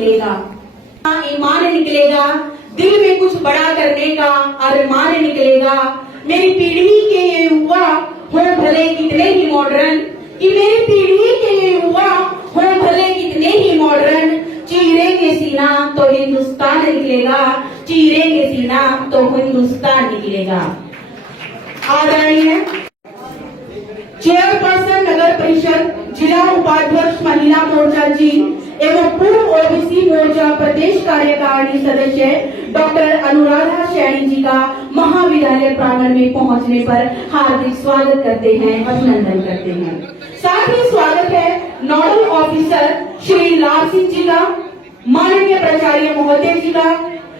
निकलेगा, ईमान निकलेगा, दिल में कुछ बड़ा करने का अरमान निकलेगा। मेरी पीढ़ी के ये युवा हो भले कितने ही मॉडर्न, कि मेरी पीढ़ी के ये युवा हो भले कितने ही मॉडर्न, चीरेंगे सीना तो हिंदुस्तान निकलेगा, चीरेंगे सीना तो हिंदुस्तान निकलेगा। आदरणीय चेयरपर्सन नगर परिषद, जिला उपाध्यक्ष महिला मोर्चा जी एवं पूर्व ओबीसी मोर्चा प्रदेश कार्यकारिणी सदस्य डॉक्टर अनुराधा सैनी जी का महाविद्यालय प्रांगण में पहुंचने पर हार्दिक स्वागत करते हैं, अभिनंदन करते हैं। साथ ही स्वागत है नोडल ऑफिसर श्री लाभ सिंह जी का, माननीय प्राचार्य महोदय जी का,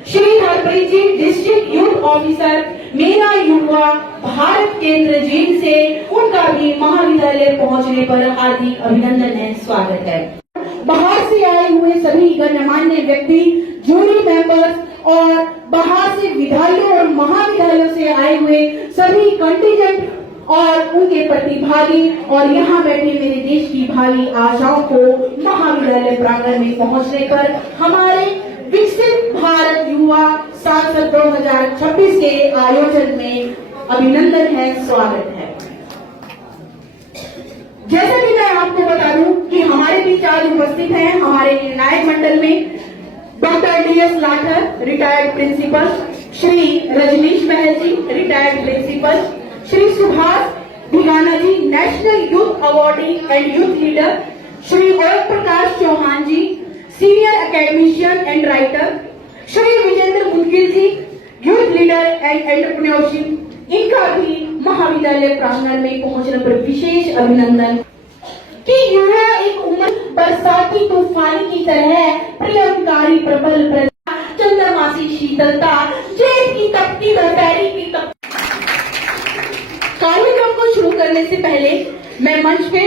श्री हरप्रीत जी डिस्ट्रिक्ट यूथ ऑफिसर मेरा युवा भारत केंद्र जेल से, उनका भी महाविद्यालय पहुंचने पर हार्दिक अभिनंदन है, स्वागत है। बाहर से आए हुए सभी गणमान्य व्यक्ति, जूरी मेंबर्स और बाहर से विद्यालयों और महाविद्यालयों से आए हुए सभी कंटीजेंट और उनके प्रतिभागी और यहाँ बैठे मेरे देश की भावी आशाओं को महाविद्यालय प्रांगण में पहुंचने पर हमारे विकसित भारत युवा सांसद 2026 के आयोजन में अभिनंदन है, स्वागत है। जैसा कि मैं आपको बता दूं कि हमारे बीच आज उपस्थित हैं हमारे निर्णायक मंडल में doctor DS Lather retired principal, Shri Rajnish Mahal ji retired principal, Shri Subhash Bhigana ji national youth awardee and youth leader, Shri Om Prakash Chauhan ji senior academician and writer, Shri Vijender Mudgil ji youth leader and entrepreneurship, इनका भी महाविद्यालय प्रांगण में पहुंचने पर विशेष अभिनंदन। कि युवा एक उम्र बरसाती तूफान की तरह प्रियंकारी प्रबल चंद्रमासी शीतलता, जेठ की तपती दोपहरी की कार्यक्रम को शुरू करने से पहले मैं मंच पे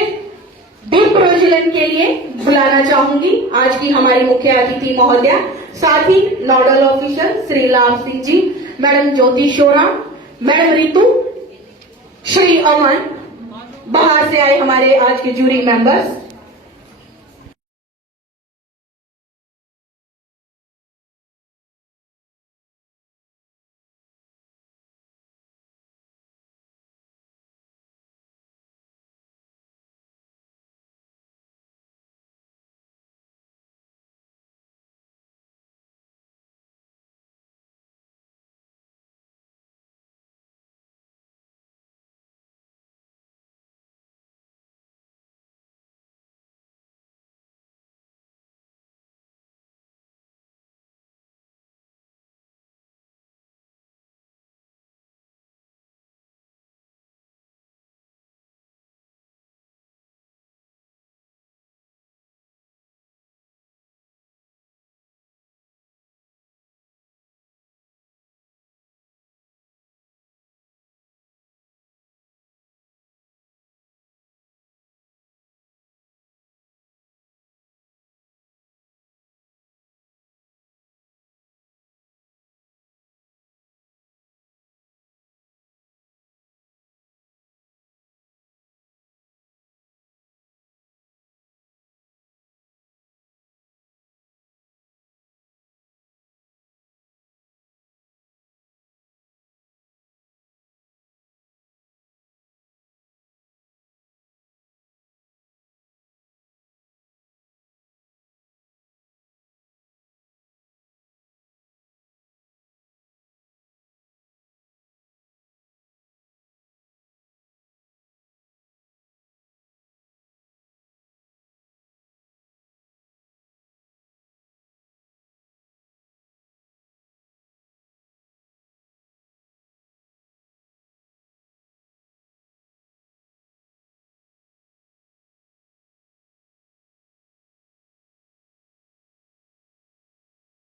दीप प्रज्वलन के लिए बुलाना चाहूंगी आज की हमारी मुख्य अतिथि महोदया, साथ ही नोडल ऑफिसर श्री लाभ सिंह जी, मैडम ज्योति शोरा, मैडम रितु, श्री अमन, बाहर से आए हमारे आज के जूरी मेंबर्स।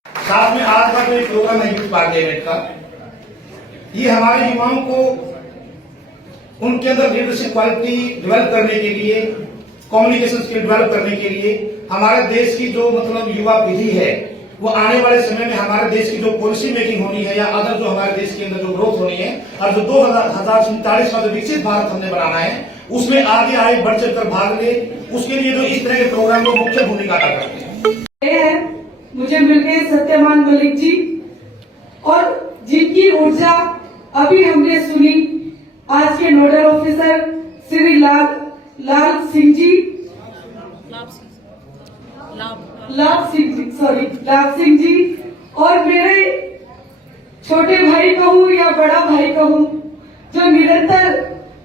साथ में आज का जो एक प्रोग्राम है यूथ पार्लियामेंट का, ये हमारे युवाओं को उनके अंदर लीडरशिप क्वालिटी डेवलप करने के लिए, कम्युनिकेशन स्किल डेवलप करने के लिए, हमारे देश की जो मतलब युवा पीढ़ी है वो आने वाले समय में हमारे देश की जो पॉलिसी मेकिंग होनी है या अदर जो हमारे देश के अंदर जो ग्रोथ होनी है और जो 2047 का जो विकसित भारत हमने बनाना है उसमें आगे आए बढ़ चढ़ कर भाग ले, उसके लिए जो इस तरह के प्रोग्राम को मुख्य भूमिका अदा करते हैं। मिलके सत्यमान मलिक जी, और जिनकी ऊर्जा अभी हमने सुनी आज के नोडल ऑफिसर श्री लाभ सिंह जी, और मेरे छोटे भाई कहूँ या बड़ा भाई कहूँ, जो निरंतर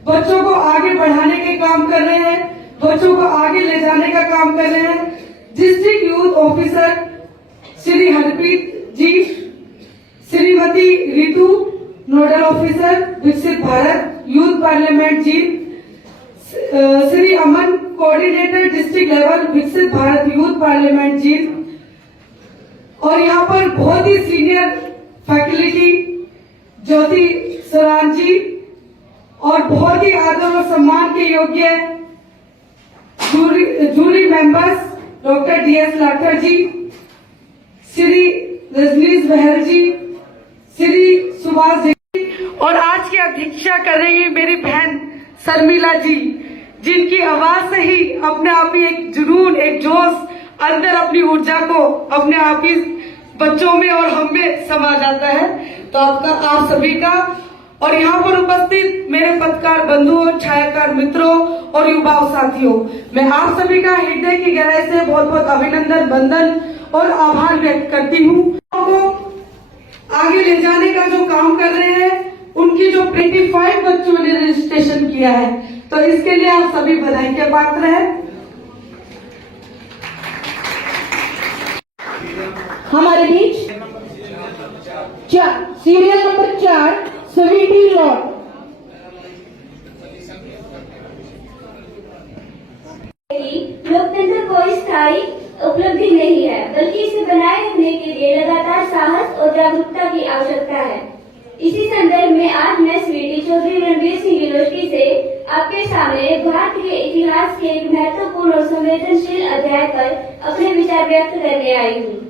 बच्चों को आगे बढ़ाने के काम कर रहे हैं, बच्चों को आगे ले जाने का काम कर रहे हैं। District youth officer Shri Harpreet ji, Shrimati Ritu, nodal officer Viksit Bharat youth parliament ji, Shri Aman, coordinator district level Viksit Bharat youth parliament जी, और यहाँ पर बहुत ही सीनियर फैकल्टी ज्योति सरान जी, और बहुत ही आदर और सम्मान के योग्य jury members doctor DS Lather ji, Shri Rajnish Bahal ji, Shri Subhash ji, और आज की अध्यक्षता कर रही है मेरी बहन शर्मिला जी, जिनकी आवाज से ही अपने आप ही एक जुनून, एक जोश अंदर अपनी ऊर्जा को अपने आप ही बच्चों में और हम में समा जाता है। तो आप सभी का और यहाँ पर उपस्थित मेरे पत्रकार बंधुओं, छायाकार मित्रों और युवा साथियों, मैं आप सभी का हृदय की गहराई से बहुत बहुत अभिनंदन, वंदन और आभार व्यक्त करती हूँ। आगे ले जाने का जो काम कर रहे हैं, उनकी जो 25 बच्चों ने रजिस्ट्रेशन किया है, तो इसके लिए आप सभी बधाई के पात्र हैं। हमारे बीच सीरियल नंबर 4 स्वीटी लॉर्ड। लोकतंत्र कोई स्थायी उपलब्धि नहीं है, बल्कि इसे बनाए रखने के लिए लगातार साहस और जागरूकता की आवश्यकता है। इसी संदर्भ में आज मैं स्वीटी चौधरी रणवीर सिंह यूनिवर्सिटी से आपके सामने भारत के इतिहास के एक महत्वपूर्ण और संवेदनशील अध्याय पर अपने विचार व्यक्त करने आई हूँ।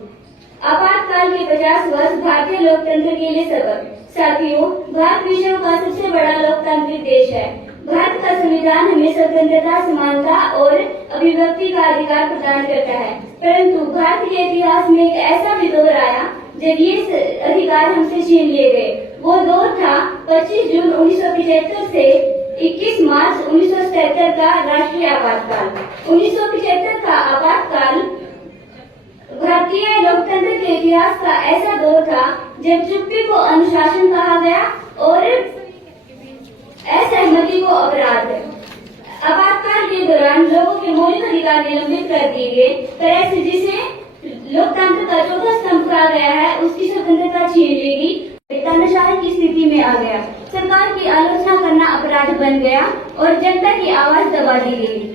आपातकाल के 50 वर्ष भारतीय लोकतंत्र के लिए सबक। साथियों, भारत विश्व का सबसे बड़ा लोकतांत्रिक देश है। भारत का संविधान हमें स्वतंत्रता, समानता और अभिव्यक्ति का अधिकार प्रदान करता है, परंतु भारत के इतिहास में एक ऐसा भी दौर आया जब ये अधिकार हमसे छीन लिए गए। वो दौर था 25 जून 1975 से 21 मार्च 1977 का राष्ट्रीय आपातकाल। 1975 का आपातकाल भारतीय लोकतंत्र के इतिहास का ऐसा दौर था जब चुप्पी को अनुशासन कहा गया और असहमति को अपराध। आपातकाल के दौरान लोगों के मौलिक अधिकार निलंबित कर दिए गए, तरह से जिसे लोकतंत्र का चौथा स्तंभ कहा गया है, उसकी स्वतंत्रता छीन ली गई। तानाशाही की स्थिति में आ गया, सरकार की आलोचना करना अपराध बन गया और जनता की आवाज दबा दी गई।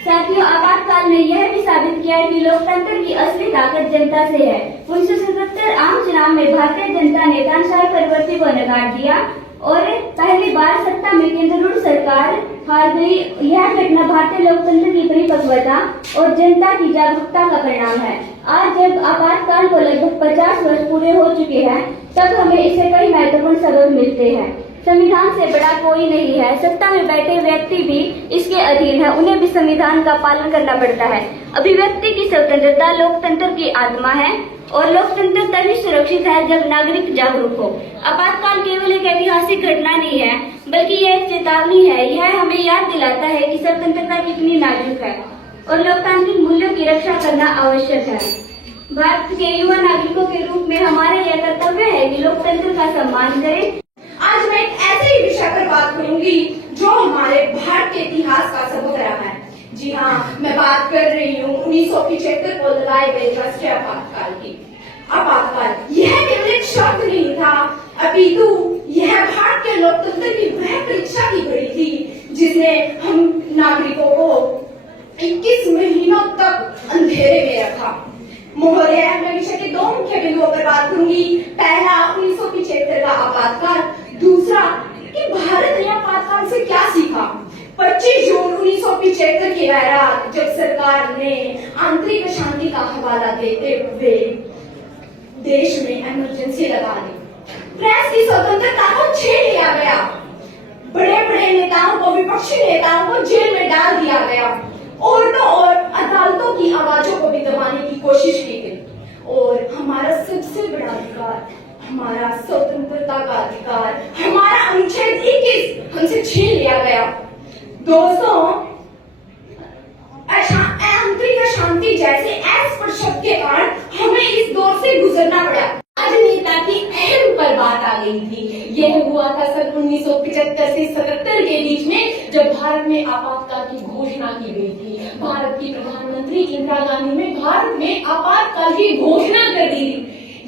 साथियों, आपातकाल ने यह भी साबित किया है कि लोकतंत्र की असली ताकत जनता से है। 1977 आम चुनाव में भारतीय जनता ने तानाशाही प्रवृत्ति को नकार दिया और पहली बार सत्ता में केंद्रारूढ़ सरकार हार गई। यह घटना भारतीय लोकतंत्र की परिपक्वता और जनता की जागरूकता का परिणाम है। आज जब आपातकाल को लगभग 50 वर्ष पूरे हो चुके हैं, तब हमें इससे कई महत्वपूर्ण सबक मिलते हैं। संविधान से बड़ा कोई नहीं है, सत्ता में बैठे व्यक्ति भी इसके अधीन है, उन्हें भी संविधान का पालन करना पड़ता है। अभिव्यक्ति की स्वतंत्रता लोकतंत्र की आत्मा है और लोकतंत्र तभी सुरक्षित है जब नागरिक जागरूक हो। आपातकाल केवल एक ऐतिहासिक घटना नहीं है, बल्कि यह एक चेतावनी है। यह हमें याद दिलाता है कि स्वतंत्रता कितनी नाजुक है और लोकतांत्रिक मूल्यों की रक्षा करना आवश्यक है। भारत के युवा नागरिकों के रूप में हमारा यह कर्तव्य है कि लोकतंत्र का सम्मान करें। आज मैं एक ऐसे ही विषय पर बात करूंगी जो हमारे भारत के इतिहास का सबक रहा है। जी हाँ, मैं बात कर रही हूँ 1975 को लगाए गए राष्ट्रीय आपातकाल की। आपातकाल यह केवल एक शब्द नहीं था, अपितु यह भारत के लोकतंत्र की वह परीक्षा की घड़ी थी जिसने हम नागरिकों को 21 महीनों तक अंधेरे में रखा। महोदय, मैं विषय के 2 मुख्य बिंदुओं पर बात करूंगी। पहला 1975 का आपातकाल, दूसरा कि भारत ने आपातकाल से क्या सीखा। 25 जून 1975 की वह रात जब सरकार ने आंतरिक अशांति का हवाला देते हुए देश में इमरजेंसी लगा दी, प्रेस की स्वतंत्रता को छीन लिया गया, बड़े बड़े नेताओं को, विपक्षी नेताओं को जेल में डाल दिया गया, कोर्टों और अदालतों की आवाजों को भी दबाने की कोशिश की गई और जैसे अस्पष्ट शब्द के कारण हमें इस दौर से गुजरना पड़ा। राजनेता की अहम पर बात आ गई थी। यह हुआ था सन 1975 से 77 के बीच में, जब भारत में आपातकाल की घोषणा की गई थी। भारत की प्रधानमंत्री इंदिरा गांधी ने भारत में आपातकाल की घोषणा कर दी थी।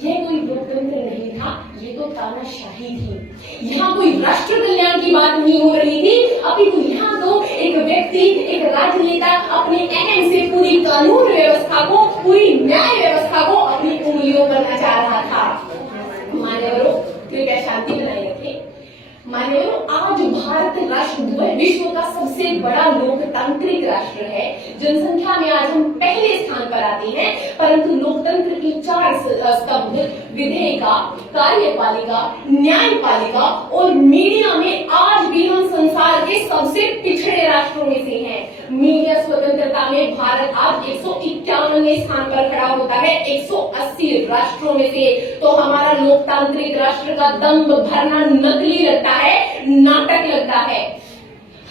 यह कोई लोकतंत्र नहीं था, ये तो तानाशाही थी। यहाँ कोई राष्ट्र कल्याण की बात नहीं हो रही थी, अपितु यहाँ तो एक व्यक्ति, एक राजनेता अपने अहम से पूरी कानून व्यवस्था को, पूरी न्याय व्यवस्था को अपनी उंगलियों पर नचा रहा था। मान्यवरों, कृपया शांति बनाए रखें। मान्यवरों, आज भारत राष्ट्र जो है विश्व का सबसे बड़ा लोकतांत्रिक राष्ट्र है। जनसंख्या में आज हम पहले स्थान पर आते हैं, परंतु लोकतंत्र की 4 स्तंभ विधेयिका, कार्यपालिका, न्यायपालिका और मीडिया में आज भी हम संसार के सबसे पिछड़े राष्ट्रों में से हैं। मीडिया स्वतंत्रता में भारत आज 151वें स्थान पर खड़ा होता है 180 राष्ट्रों में से। तो हमारा लोकतांत्रिक राष्ट्र का दम्भ भरना नकली लगता है, नाटक लगता है।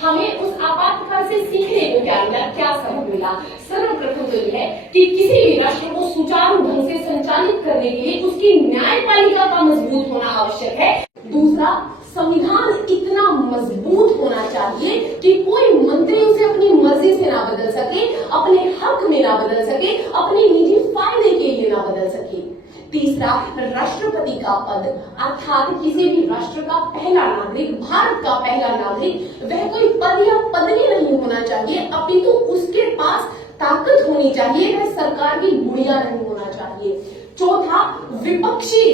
हमें उस आपातकाल से सीखने को क्या मिला, क्या सबक मिला? सर्वप्रथम तो यह है कि किसी भी राष्ट्र को सुचारू ढंग से संचालित करने के लिए उसकी न्यायपालिका का मजबूत होना आवश्यक है। दूसरा, संविधान इतना मजबूत होना चाहिए कि कोई मंत्री उसे अपनी मर्जी से ना बदल सके, अपने हक में ना बदल सके, अपने निजी फायदे के लिए ना बदल सके। तीसरा, राष्ट्रपति का पद अर्थात किसी भी राष्ट्र का पहला नागरिक, भारत का पहला नागरिक, वह कोई पद या पदवी नहीं होना चाहिए, अपितु उसके पास ताकत होनी चाहिए, वह सरकार की गुड़िया नहीं होना चाहिए। चौथा, विपक्षी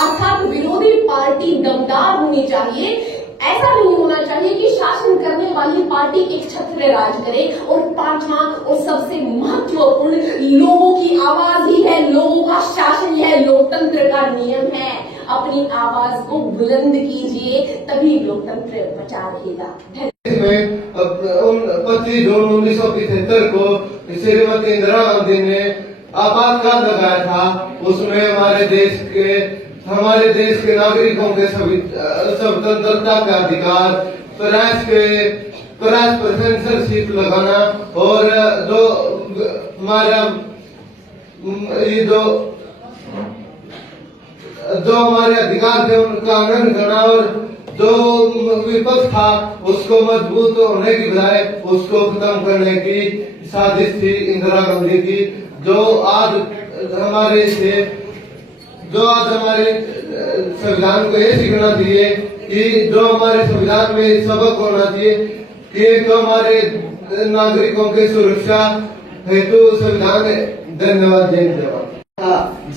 अर्थात विरोधी पार्टी दमदार होनी चाहिए। ऐसा नहीं होना चाहिए कि शासन करने वाली पार्टी एक छत्र राज करे। और पांचवा और सबसे महत्वपूर्ण, लोगों की आवाज ही है, लोगों का शासन है, लोकतंत्र का नियम है। अपनी आवाज को बुलंद कीजिए, तभी लोकतंत्र बचा रहेगा। 25 जून 1975 को श्रीमती इंदिरा गांधी ने आपातकाल लगाया था। उसमें हमारे देश के नागरिकों के स्वतंत्रता का अधिकार, प्रेस पर सेंसरशिप लगाना और जो हमारा जो हमारे अधिकार थे उनका आनंद करना, और जो विपक्ष था उसको मजबूत होने की बजाय उसको खत्म करने की साजिश थी इंदिरा गांधी की। जो आज हमारे संविधान को ये सीखना चाहिए कि जो हमारे संविधान में सबक होना चाहिए कि जो हमारे नागरिकों की सुरक्षा हेतु संविधान है। धन्यवाद। जय जवान।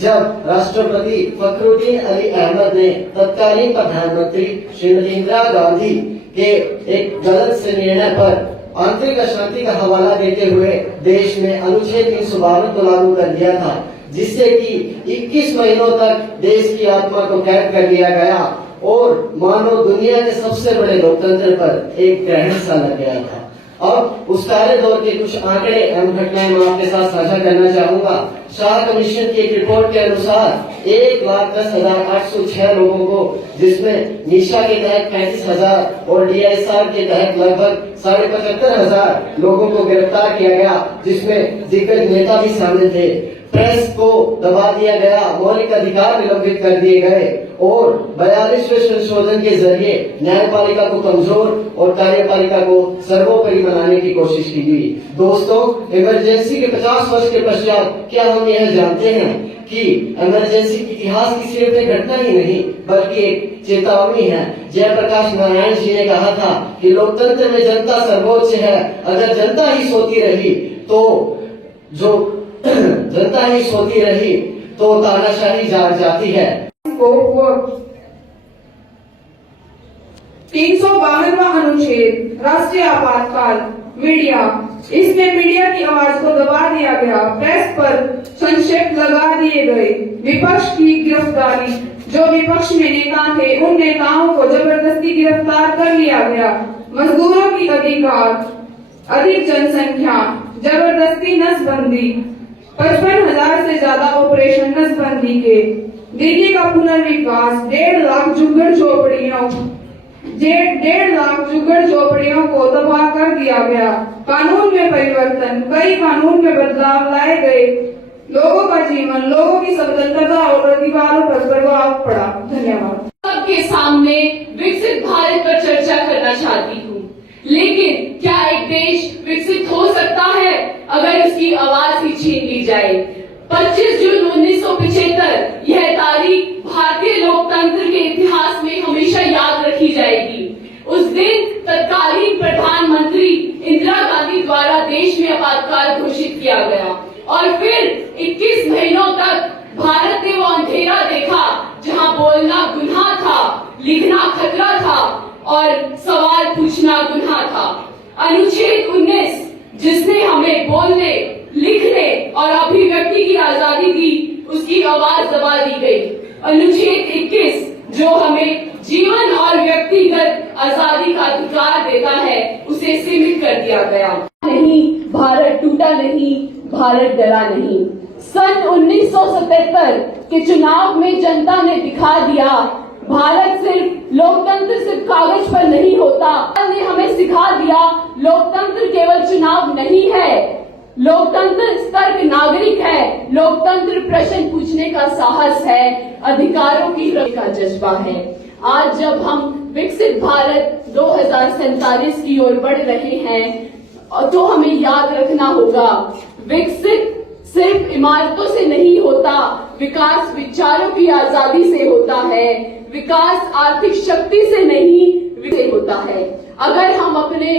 जब राष्ट्रपति फखरुद्दीन अली अहमद ने तत्कालीन प्रधानमंत्री श्रीमती इंदिरा गांधी के एक गलत से निर्णय पर आंतरिक अशांति का हवाला देते हुए देश में अनुच्छेद 352 को लागू कर दिया था, जिससे कि 21 महीनों तक देश की आत्मा को कैद कर दिया गया और मानो दुनिया के सबसे बड़े लोकतंत्र पर एक ग्रहण सा लग गया था। अब उस कार्य दौर के कुछ आंकड़े एवं घटनाएं मैं आपके साथ साझा करना चाहूंगा। शाह कमीशन की एक रिपोर्ट के अनुसार 1,10,806 लोगों को, जिसमें निशा के तहत 35,000 और DSR के तहत लगभग 75,500 लोगों को गिरफ्तार किया गया, जिसमें दिग्गज नेता भी शामिल थे। प्रेस को दबा दिया गया, मौलिक अधिकार निलंबित कर दिए गए और 42वें संशोधन के जरिए न्यायपालिका को कमजोर और कार्यपालिका को सर्वोपरि बनाने की कोशिश की गई। दोस्तों, इमरजेंसी के 50 वर्ष के पश्चात क्या हम यह जानते हैं कि इमरजेंसी की इतिहास की सिर्फ एक घटना ही नहीं बल्कि एक चेतावनी है। जयप्रकाश नारायण जी ने कहा था कि लोकतंत्र में जनता सर्वोच्च है। अगर जनता ही सोती रही तो तानाशाही जाग जाती है। 352वां अनुच्छेद राष्ट्रीय आपातकाल, मीडिया, इसमें मीडिया की आवाज को दबा दिया गया, प्रेस पर संक्षेप लगा दिए गए, विपक्ष की गिरफ्तारी, जो विपक्ष में नेता थे उन नेताओं को जबरदस्ती गिरफ्तार कर लिया गया, मजदूरों की अधिकार, अधिक जनसंख्या, जबरदस्ती नसबंदी, 55,000 से ज्यादा ऑपरेशन नसबंदी के, दिल्ली का पुनर्विकास, 1.5 लाख झुग्गड़ झोपड़ियों 1.5 लाख जुगड़ झोपड़ियों को तबाह कर दिया गया। कानून में परिवर्तन, कई कानून में बदलाव लाए गए। लोगों का जीवन, लोगों की स्वतंत्रता और अधिकारों पर प्रभाव पड़ा। धन्यवाद। सबके सामने विकसित भारत पर चर्चा करना चाहती हूँ, लेकिन क्या एक देश विकसित हो सकता है अगर उसकी आवाज ही छीन ली जाए? 25 जून 1975 यह तारीख भारतीय लोकतंत्र के इतिहास में हमेशा याद रखी जाएगी। उस दिन तत्कालीन प्रधानमंत्री इंदिरा गांधी द्वारा देश में आपातकाल घोषित किया गया और फिर 21 महीनों तक भारत ने वो अंधेरा देखा जहां बोलना गुनाह था, लिखना खतरा था और सवाल पूछना गुनाह था। अनुच्छेद 19 जिसने हमें बोलने, लिखने और अभिव्यक्ति की आजादी दी, उसकी आवाज दबा दी गई। अनुच्छेद 21 जो हमें जीवन और व्यक्तिगत आजादी का अधिकार देता है, उसे सीमित कर दिया गया। नहीं, भारत टूटा नहीं, भारत डरा नहीं। सन 1977 के चुनाव में जनता ने दिखा दिया भारत सिर्फ लोकतंत्र सिर्फ कागज पर नहीं होता। ने हमें सिखा दिया लोकतंत्र केवल चुनाव नहीं है, लोकतंत्र सतर्क नागरिक है, लोकतंत्र प्रश्न पूछने का साहस है, अधिकारों की रक्षा का जज्बा है। आज जब हम विकसित भारत 2047 की ओर बढ़ रहे हैं तो हमें याद रखना होगा, विकसित सिर्फ इमारतों से नहीं होता, विकास विचारों की आजादी से होता है, विकास आर्थिक शक्ति से नहीं होता है। अगर हम अपने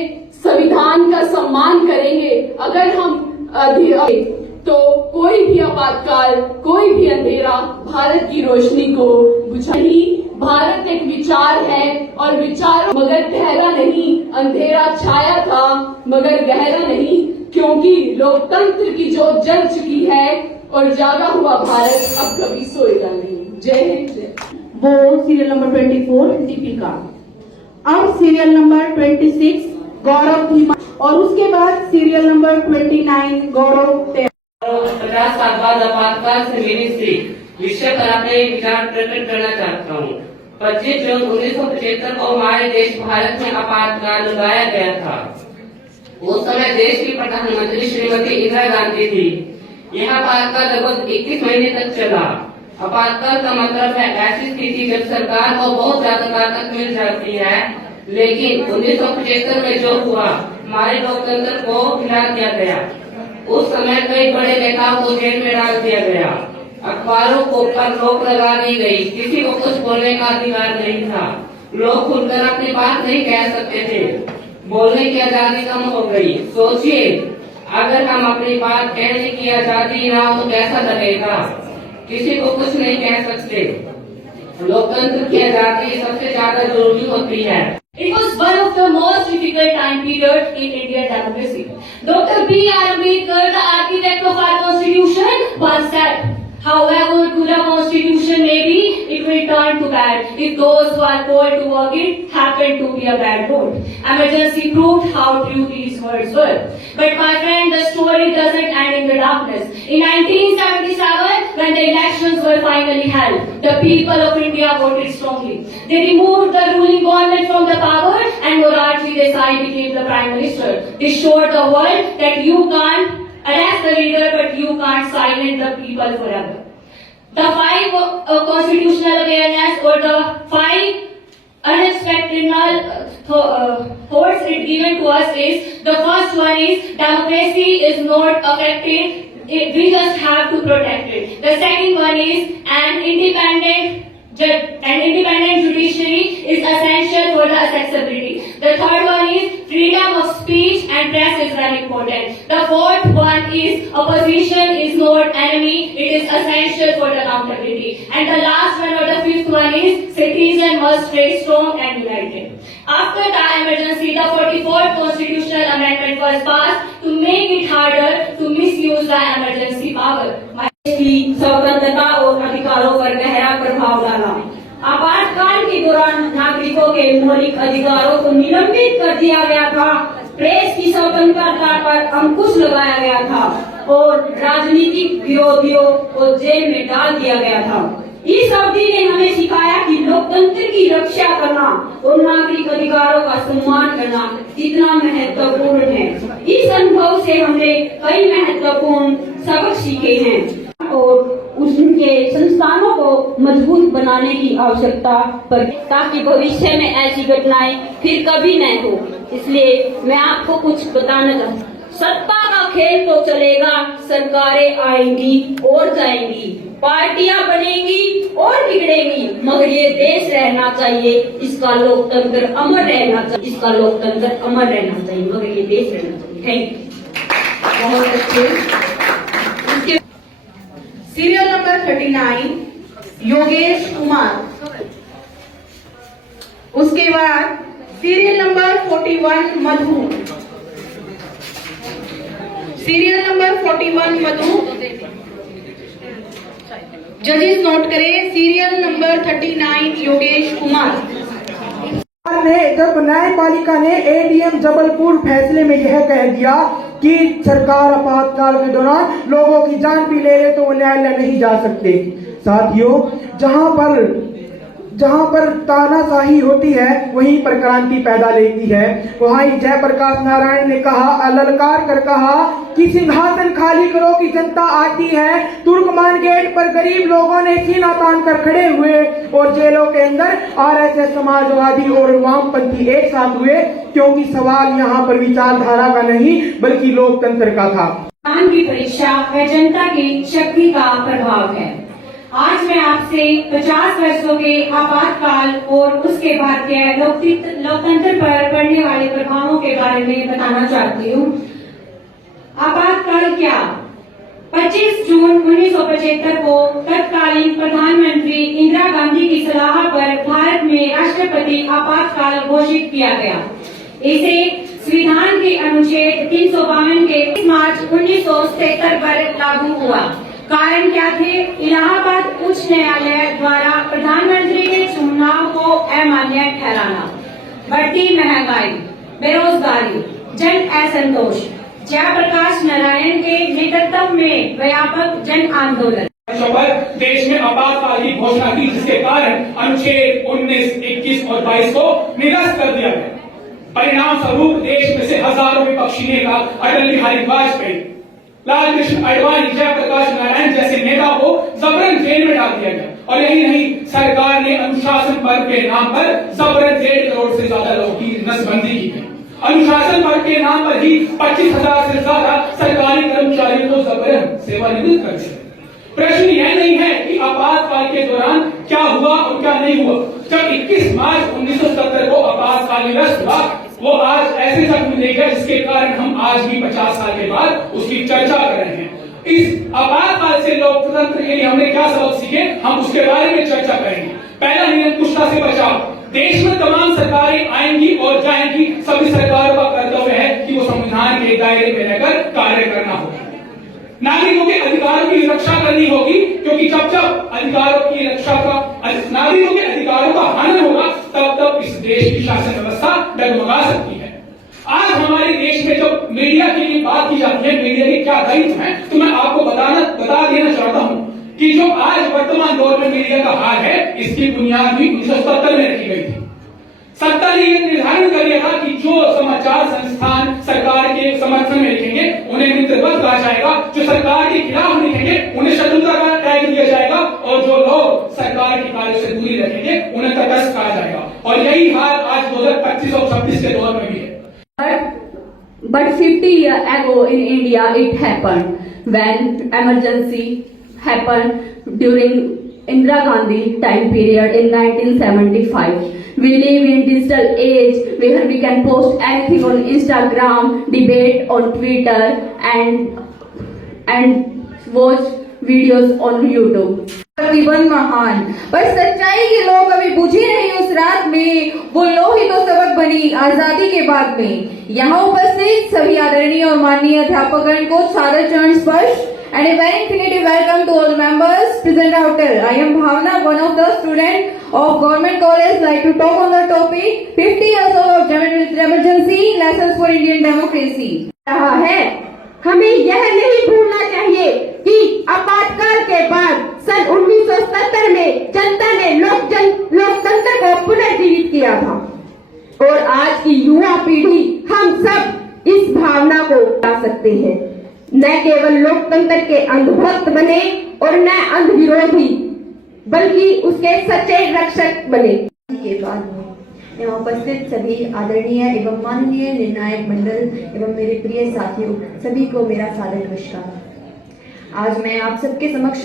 संविधान का सम्मान करेंगे, अगर हम तो कोई भी आपातकाल, कोई भी अंधेरा भारत की रोशनी को बुझा नहीं। भारत एक विचार है और विचार मगर गहरा नहीं, अंधेरा छाया था मगर गहरा नहीं, क्योंकि लोकतंत्र की जोत जल चुकी है और जागा हुआ भारत अब कभी सोएगा नहीं। जय हिंद, जय। वो सीरियल नंबर 24 दीपिका। अब सीरियल नंबर 26 गौरव धीमा और उसके बाद सीरियल नंबर 29 गौरव 50 साल बाद आपातकाल से मेरी सीख विषय पर अपने विचार प्रकट करना चाहता हूँ। 25 जून 1975 को हमारे देश भारत में आपातकाल लगाया गया था। उस समय देश की प्रधानमंत्री श्रीमती इंदिरा गांधी थी। यह आपातकाल लगभग 21 महीने तक चला। आपातकाल का मतलब है ऐसी स्थिति जब सरकार को बहुत ज्यादा ताकत मिल जाती है, लेकिन 1975 में जो हुआ, हमारे लोकतंत्र को हिला दिया गया। उस समय कई बड़े नेताओं को जेल में डाल दिया गया, अखबारों को पर रोक लगा दी गई, किसी को कुछ बोलने का अधिकार नहीं था, लोग खुलकर अपनी बात नहीं कह सकते थे, बोलने की आजादी कम हो गई। सोचिए, अगर हम अपनी बात कहने की आजादी ना हो तो कैसा लगेगा? किसी को कुछ नहीं कह सकते। लोकतंत्र की आजादी सबसे ज्यादा जरूरी होती है। It was one of the most difficult time periods in Indian democracy. Dr. B.R. Ambedkar, the architect of our constitution, once said, however good a constitution may be, it will turn to bad if those who are called to work it happen to be a bad vote. Emergency proved how true these words were. But my friend, the story doesn't end in the darkness. In 1977, when the elections were finally held, the people of India voted strongly. They removed the ruling government from the power and Morarji Desai became the Prime Minister. They showed the world that you can't arrest the leader but you can't silence the people forever. The 5 constitutional awareness or the 5 unexpected thoughts it given to us is, the first one is democracy is not affected, we just have to protect it. The second one is an independent judiciary is essential for the accessibility. The third one is freedom of speech and press is very important. The fourth one is opposition is not enemy, it is essential for the accountability. And the last one or the fifth one is citizen must stay strong and united. After the emergency, the 44th constitutional amendment was passed to make it harder to misuse the emergency power. की स्वतंत्रता और अधिकारों पर गहरा प्रभाव डाला। आपातकाल के दौरान नागरिकों के मौलिक अधिकारों को निलंबित कर दिया गया था, प्रेस की स्वतंत्रता पर अंकुश लगाया गया था और राजनीतिक विरोधियों को जेल में डाल दिया गया था। इस अवधि ने हमें सिखाया कि लोकतंत्र की रक्षा करना और नागरिक अधिकारों का सम्मान करना कितना महत्वपूर्ण है। इस अनुभव से हमने कई महत्वपूर्ण सबक सीखे हैं और उनके संस्थानों को मजबूत बनाने की आवश्यकता पर, ताकि भविष्य में ऐसी घटनाएं फिर कभी न हो। इसलिए मैं आपको कुछ बताना चाहती हूँ। सत्ता का खेल तो चलेगा, सरकारें आएंगी और जाएंगी, पार्टियां बनेंगी और बिगड़ेंगी, मगर ये देश रहना चाहिए, इसका लोकतंत्र अमर रहना चाहिए, इसका लोकतंत्र अमर रहना चाहिए, मगर ये देश रहना चाहिए। Thank you. बहुत अच्छे। Serial number 39 Yogesh Kumar. उसके बाद सीरियल नंबर 41 मधु। सीरियल नंबर 41 मधु। जजेस नोट करें, सीरियल नंबर 39 योगेश कुमार। जब न्यायपालिका ने एडीएम जबलपुर फैसले में यह कह दिया कि सरकार आपातकाल के दौरान लोगों की जान भी ले ले तो वो न्यायालय नहीं जा सकते। साथियों, जहां पर तानाशाही होती है वहीं पर क्रांति पैदा लेती है। वहीं जयप्रकाश नारायण ने कहा, ललकार कर कहा कि सिंहासन खाली करो कि जनता आती है। तुर्कमान गेट पर गरीब लोगों ने सीना तान कर खड़े हुए और जेलों के अंदर आरएसएस, समाजवादी और वामपंथी एक साथ हुए, क्योंकि सवाल यहाँ पर विचारधारा का नहीं बल्कि लोकतंत्र का था। की परीक्षा व जनता की शक्ति का प्रभाव है। आज मैं आपसे 50 वर्षों के आपातकाल और उसके बाद के लोकतंत्र पर पड़ने वाले प्रभावों के बारे में बताना चाहती हूँ। आपातकाल क्या? 25 जून 1975 को तत्कालीन प्रधानमंत्री इंदिरा गांधी की सलाह पर भारत में राष्ट्रपति आपातकाल घोषित किया गया। इसे संविधान के अनुच्छेद 352 के 30 मार्च 1973 पर लागू हुआ। कारण क्या थे? इलाहाबाद उच्च न्यायालय द्वारा प्रधानमंत्री के चुनाव को अमान्य ठहराना, बढ़ती महंगाई, बेरोजगारी, जन असंतोष, जयप्रकाश नारायण के नेतृत्व में व्यापक जन आंदोलन पर देश में आपातकाल की घोषणा की, जिसके कारण अनुच्छेद 19, 21 और 22 को निरस्त कर दिया गया। परिणाम स्वरूप देश में से हजारों विपक्षी नेता, अटल बिहारी वाजपेयी, लाल कृष्ण आडवाणी, जयप्रकाश नारायण जैसे नेता को जबरन जेल में डाल दिया गया। और यही नहीं, सरकार ने अनुशासन पर्व के नाम पर जबरन 1.5 करोड़ से ज्यादा लोगों की नसबंदी की गई। अनुशासन पर्व के नाम पर ही 25,000 से ज्यादा सरकारी कर्मचारियों को जबरन सेवानिवृत्त कर दिया। प्रश्न यह नहीं है कि आपातकाल के दौरान क्या हुआ और क्या नहीं हुआ। जब 21 मार्च 1970 को आपातकाल निरस्त हुआ, वो आज ऐसे जख्म दे गया जिसके कारण हम आज भी 50 साल के बाद उसकी चर्चा कर रहे हैं। इस आपातकाल से लोकतंत्र के लिए हमने क्या सबक सीखे, हम उसके बारे में चर्चा करेंगे। पहला निरंकुशता से बचाव। देश में तमाम सरकारें आएंगी और जाएंगी, सभी सरकारों का कर्तव्य है कि वो संविधान के दायरे में रहकर कार्य करना होगा। नागरिकों के अधिकारों की रक्षा करनी होगी, क्योंकि जब जब नागरिकों के अधिकारों का हनन होगा तब इस देश की शासन व्यवस्था डगमगा सकती है। आज हमारे देश में जब मीडिया की बात की जाती है, मीडिया के क्या दायित्व हैं, तो मैं आपको बता देना चाहता हूं कि जो आज वर्तमान दौर में मीडिया का हाल है, इसकी बुनियाद भी 1970 में रखी गई थी। सत्ता ने यह निर्धारण कर लिया था कि जो समाचार संस्थान सरकार के समर्थन में लिखेंगे उन्हें मित्रवत कहा जाएगा, जो सरकार के खिलाफ लिखेंगे उन्हें शत्रुता का टैग दिया जाएगा, और जो लोग सरकार के कार्य से दूरी रखेंगे उन्हें तटस्थ कहा जाएगा। और यही हाल आज 2025 और 26 के दौर में भी है। But 50 years ago in India it happened when emergency happened during Indira Gandhi time period in 1975. We live in digital age where we can post anything on Instagram, debate on Twitter and watch videos on YouTube. जीवन महान, पर सच्चाई के लोग कभी बुझी नहीं उस रात में, वो लोग ही तो सबक बनी आजादी के बाद में। यहाँ उपस्थित सभी आदरणीय और माननीय अध्यापकगण को सादर चरण स्पर्श and a very infinitive welcome to all the members present out here. I am Bhavna, one of the student of Government College, like to talk on the topic 50 years of emergency lessons for Indian democracy. रहा है, हमें यह नहीं भूलना चाहिए कि आपातकाल के बाद सन 1970 में सकते हैं। न केवल लोकतंत्र के अंधभक्त बने और न अंध विरोधी, बल्कि उसके सच्चे रक्षक बने। के बाद यहाँ उपस्थित सभी आदरणीय एवं माननीय निर्णायक मंडल एवं मेरे प्रिय साथियों, सभी को मेरा सादर नमस्कार। आज मैं आप सबके समक्ष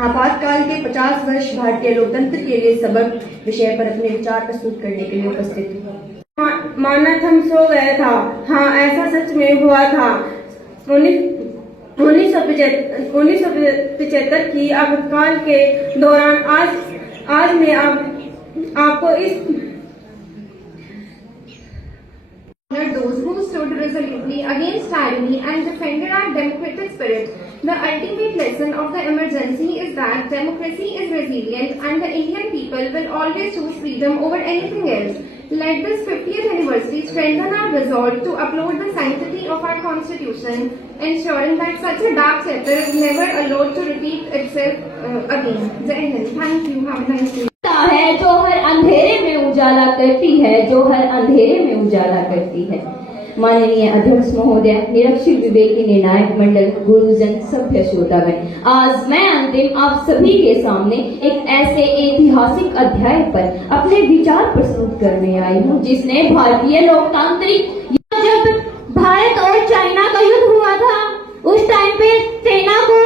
आपातकाल के 50 वर्ष भारतीय लोकतंत्र के लिए सबक विषय पर अपने विचार प्रस्तुत करने के लिए उपस्थित हूँ। मानत हम सो गया था, हाँ ऐसा सच में हुआ था। 1975 की आपातकाल के दौरान आज मैं आपको इस those who stood resolutely against tyranny and defended our democratic spirit. The ultimate lesson of the emergency is that democracy is resilient and the Indian people will always choose freedom over anything else. Let this 50th anniversary strengthen our resolve to uphold the sanctity of our constitution, ensuring that such a dark chapter is never allowed to repeat itself again. Jai Hind. Thank you. Have a nice day. है जो हर अंधेरे में उजाला करती है, जो हर अंधेरे में उजाला करती है। माननीय अध्यक्ष महोदय, निरक्षर विवेकी निर्णायक मंडल, गुरुजन, सभ्य श्रोतागण, आज मैं अंतिम आप सभी के सामने एक ऐसे ऐतिहासिक अध्याय पर अपने विचार प्रस्तुत करने आई हूँ जिसने भारतीय लोकतांत्रिक, जब भारत और चाइना का युद्ध हुआ था उस टाइम पे सेना को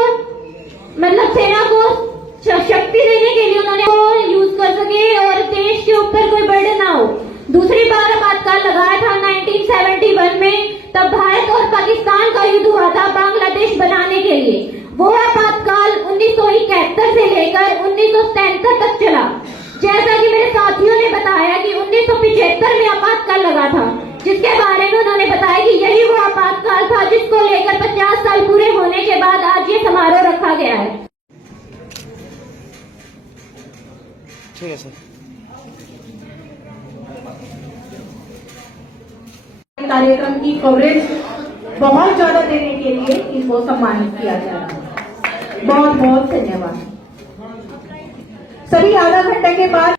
शक्ति देने के लिए उन्होंने यूज कर सके और देश के ऊपर कोई बर्डन ना हो। दूसरी बार आपातकाल लगाया था 1971 में, तब भारत और पाकिस्तान का युद्ध हुआ था बांग्लादेश बनाने के लिए। वो आपातकाल 1971 से लेकर 1973 तक चला। जैसा कि मेरे साथियों ने बताया कि 1975 में आपातकाल लगा था, जिसके बारे में उन्होंने बताया कि यही वो आपातकाल था जिसको लेकर 50 साल पूरे होने के बाद आज ये समारोह रखा गया है। ठीक है सर। कार्यक्रम की कवरेज बहुत ज्यादा देने के लिए इनको सम्मानित किया जा रहा है। बहुत बहुत धन्यवाद। सभी आधा घंटे के बाद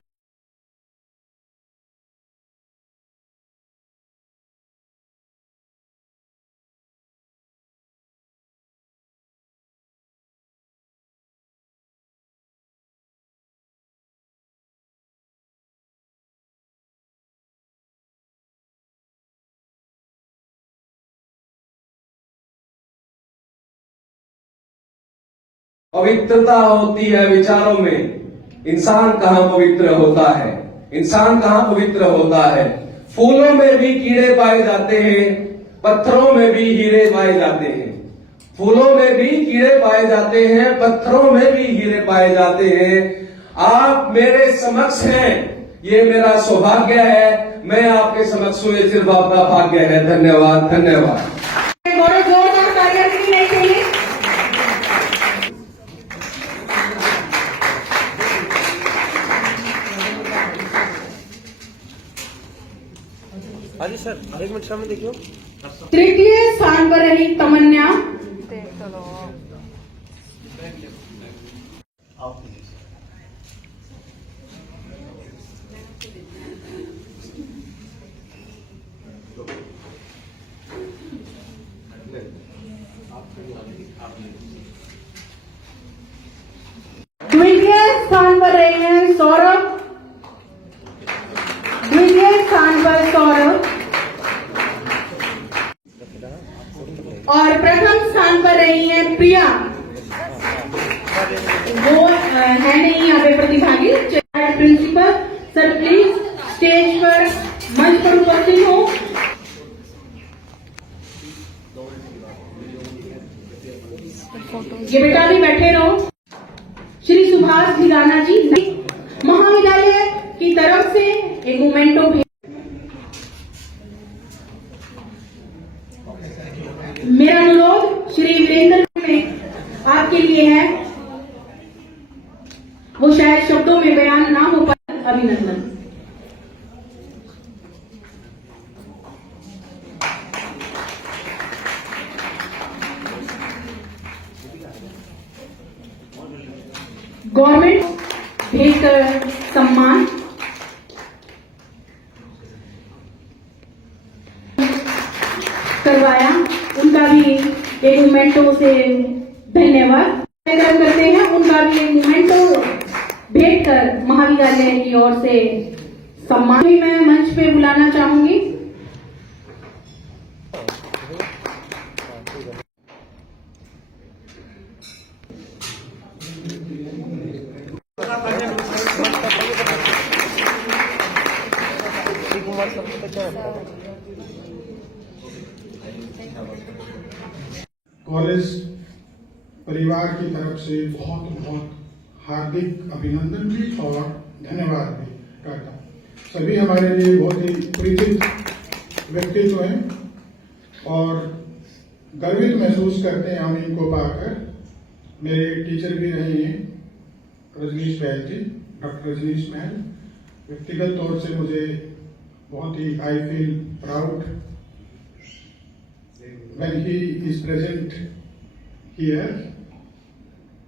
पवित्रता होती है विचारों में। इंसान कहाँ पवित्र होता है? इंसान कहाँ पवित्र होता है? फूलों में भी कीड़े पाए जाते हैं, पत्थरों में भी हीरे पाए जाते हैं। फूलों में भी कीड़े पाए जाते हैं, पत्थरों में भी हीरे पाए जाते हैं। आप मेरे समक्ष हैं, ये मेरा सौभाग्य है। मैं आपके समक्ष हूँ, ये सिर्फ आपका भाग्य है। धन्यवाद, धन्यवाद। जोरदार तालियां नहीं चाहिए। हाँ जी सर, एक मिनट सामने देखियो। तृतीय स्थान पर रही तमन्ना, द्वितीय स्थान पर रहे हैं सौरभ, द्वितीय स्थान पर सौरभ और प्रथम स्थान पर रही हैं प्रिया। वो है नहीं यहाँ पे प्रतिभागी। प्रिंसिपल सर प्लीज स्टेज पर मंच पर उपस्थित हो। ये बेटा भी बैठे रहो। श्री सुभाष भिगाना जी महाविद्यालय की तरफ से एक मोमेंटो भी। मेरा अनुरोध श्री वीरेंद्र में आपके लिए है, वो शायद शब्दों में बयान ना हो पाए। अभिनंदन। गवर्नमेंट भेजकर सम्मान करवाया। एक मोमेंटो से धन्यवाद करते हैं। उनका भी एक मोमेंटो भेंट कर महाविद्यालय की ओर से सम्मान भी मैं मंच पे बुलाना चाहूंगी। कॉलेज परिवार की तरफ से बहुत बहुत हार्दिक अभिनंदन भी और धन्यवाद भी करता हूँ। सभी हमारे लिए बहुत ही परिचित व्यक्तित्व हैं और गर्वित महसूस करते हैं हम इनको पाकर। मेरे टीचर भी रहे हैं रजनीश महल जी, डॉक्टर रजनीश महल। व्यक्तिगत तौर से मुझे बहुत ही I feel proud when he is present here.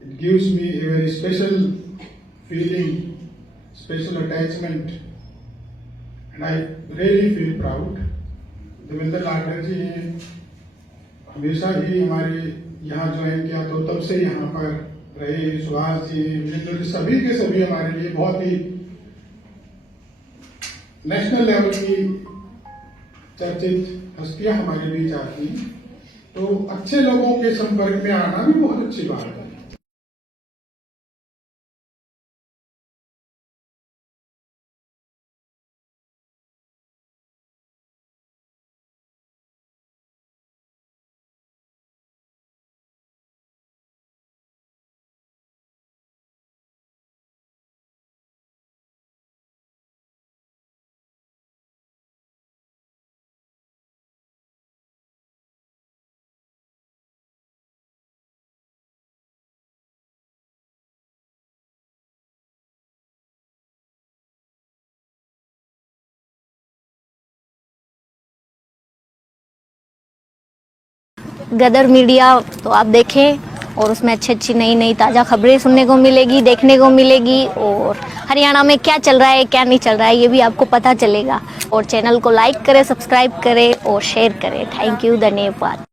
It gives me a very special feeling, special attachment, and I really feel proud. Devendra Lathar ji हैं, हमेशा ही हमारे यहाँ ज्वाइन किया तो तब से यहाँ पर रहे। सुभाष जी, विजेंद्र जी, सभी के सभी हमारे लिए बहुत ही नेशनल लेवल की चर्चित हस्तियां हमारे बीच आती हैं, तो अच्छे लोगों के संपर्क में आना भी बहुत अच्छी बात है। गदर मीडिया तो आप देखें और उसमें अच्छी अच्छी नई नई ताज़ा खबरें सुनने को मिलेगी, देखने को मिलेगी, और हरियाणा में क्या चल रहा है क्या नहीं चल रहा है ये भी आपको पता चलेगा। और चैनल को लाइक करें, सब्सक्राइब करें और शेयर करें। थैंक यू, धन्यवाद।